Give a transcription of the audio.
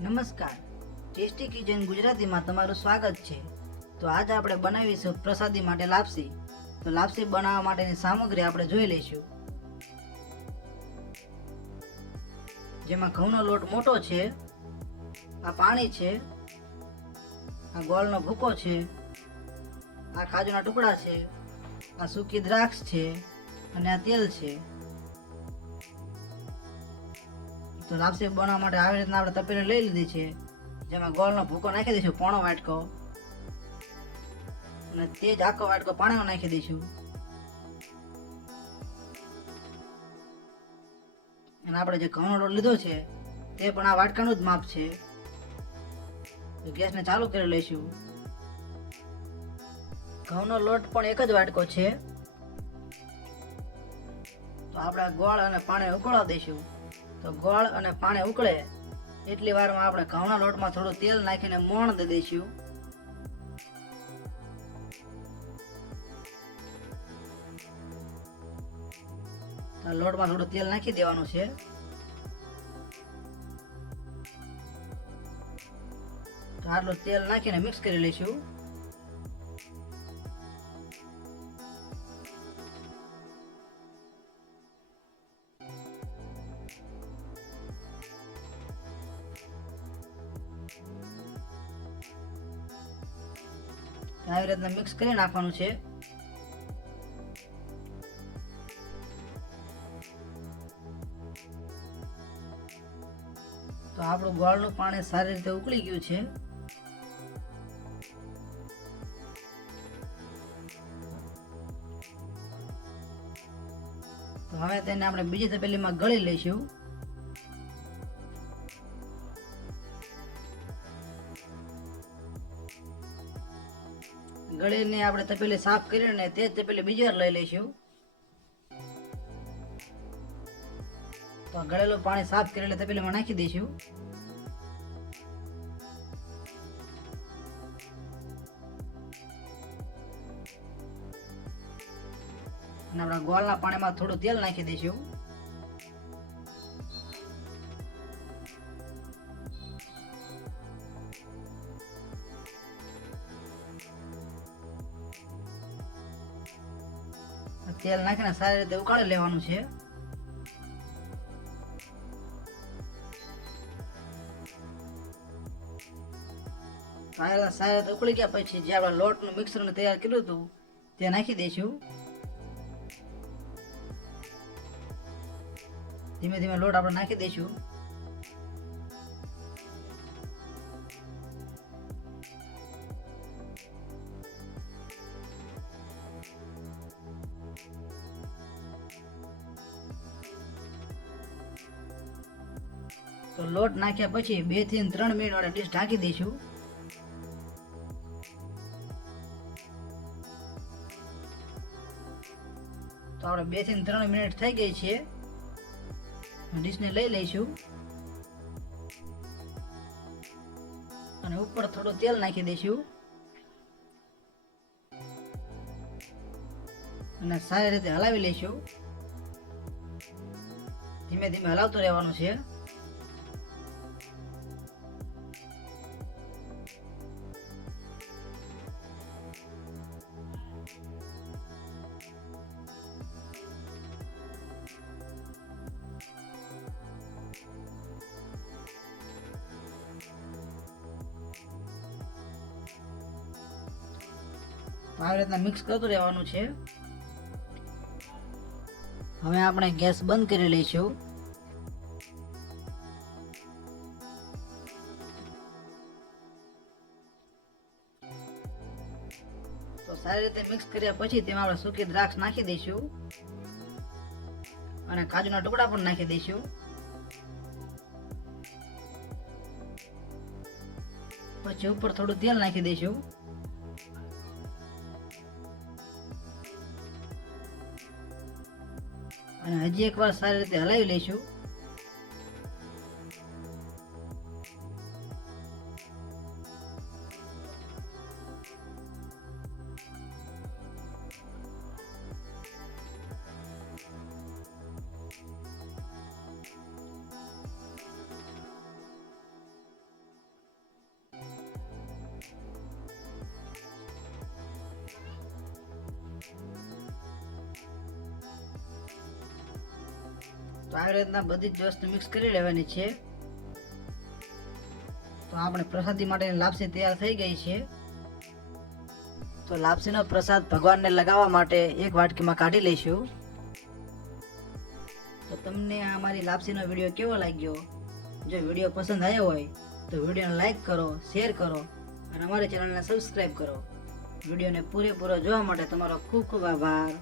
નમસ્કાર, tasty kitchen ગુજરાતીમાં તમારું સ્વાગત છે। તો આજે આપણે બનાવીશું પ્રસાદી માટે લાપસી। તો લાપસી બનાવવા માટેની સામગ્રી આપણે જોઈ લઈશું। જેમાં ઘઉંનો લોટ મોટો છે, આ પાણી છે, આ ગોળનો ભૂકો છે, આ કાજુના ટુકડા છે, આ સૂકી દ્રાક્ષ છે અને આ તેલ છે। તો લાપસી બનાવવા માટે આવી રીતના આપણે તપેલી લઈ લીધી છે, જેમાં ગોળનો ભૂકો નાખી દઈશું પોણો વાટકો, અને તે જ આખો વાટકો પાણીમાં નાખી દઈશું। અને આપણે જે ઘઉંનો લોટ લીધો છે તે પણ આ વાટકાનું જ માપ છે। તો ગેસને ચાલુ કરી લઈશું। ઘઉંનો લોટ પણ એક જ વાટકો છે। તો આપણે ગોળ અને પાણી ઉકળવા દઈશું। તો ગોળ અને પાણી ઉકળે એટલી વારમાં આપણે ઘઉંના લોટમાં થોડું તેલ નાખીને મોણ દઈ દઈશું। તો લોટમાં થોડું તેલ નાખી દેવાનું છે। તો આટલું તેલ નાખીને મિક્સ કરી લઈશું। આવી રીતના મિક્સ કરી નાખવાનું છે। તો આપણું ગોળનું પાણી સારી રીતે ઉકળી ગયું છે। તો હવે તેને આપણે બીજી તપેલીમાં ગળી લઈશું। ગળીને આપણે તપેલી સાફ કરીને તે જ તપેલી બીજી વાર લઈ લઈશું। તો ગળેલું પાણી સાફ કરેલી તપેલીમાં નાખી દઈશું। અને આપણા ગોળના પાણીમાં થોડું તેલ નાખી દઈશું। તેલ નાખીને સારી રીતે ઉકાળી લેવાનું છે। સારી રીતે ઉકળી ગયા પછી જે આપણે લોટનું મિક્સર તૈયાર કર્યું હતું તે નાખી દઈશું। ધીમે ધીમે લોટ આપણે નાખી દઈશું। તો લોટ નાખ્યા પછી 2 થી 3 મિનિટ માટે ડીશ ઢાંકી દઈશું। તો આપણે 2 થી 3 મિનિટ થઈ ગઈ છે। ડીશને લઈ લઈશું અને ઉપર થોડું તેલ નાખી દઈશું અને સારી રીતે હલાવી લઈશું। ધીમે ધીમે હલાવતું રહેવાનું છે। આવી રીતના મિક્સ કરતું રહેવાનું છે। હવે આપણે ગેસ બંધ કરી લઈશું। તો સારી રીતે મિક્સ કર્યા પછી તેમાં આપણે સૂકી દ્રાક્ષ નાખી દઈશું અને કાજુના ટુકડા પણ નાખી દઈશું। પછી ઉપર થોડું તેલ નાખી દઈશું અને હજી એકવાર સારી રીતે હલાવી લઈશું। તો આવી રીતના બધી જ વસ્તુ મિક્સ કરી લેવાની છે. તો આપણે પ્રસાદી માટેની લાપસી તૈયાર થઈ ગઈ છે. તો લાપસીનો પ્રસાદ ભગવાનને લગાવવા માટે એક વાટકીમાં કાઢી લઈશું. તો તમને આ અમારી લાપસીનો વિડીયો કેવો લાગ્યો? જો વિડીયો પસંદ આવ્યો હોય તો વિડીયોને લાઈક કરો, શેર કરો અને અમારી ચેનલને સબસ્ક્રાઈબ કરો. વિડીયોને પૂરેપૂરો જોવા માટે તમારો ખૂબ ખૂબ આભાર.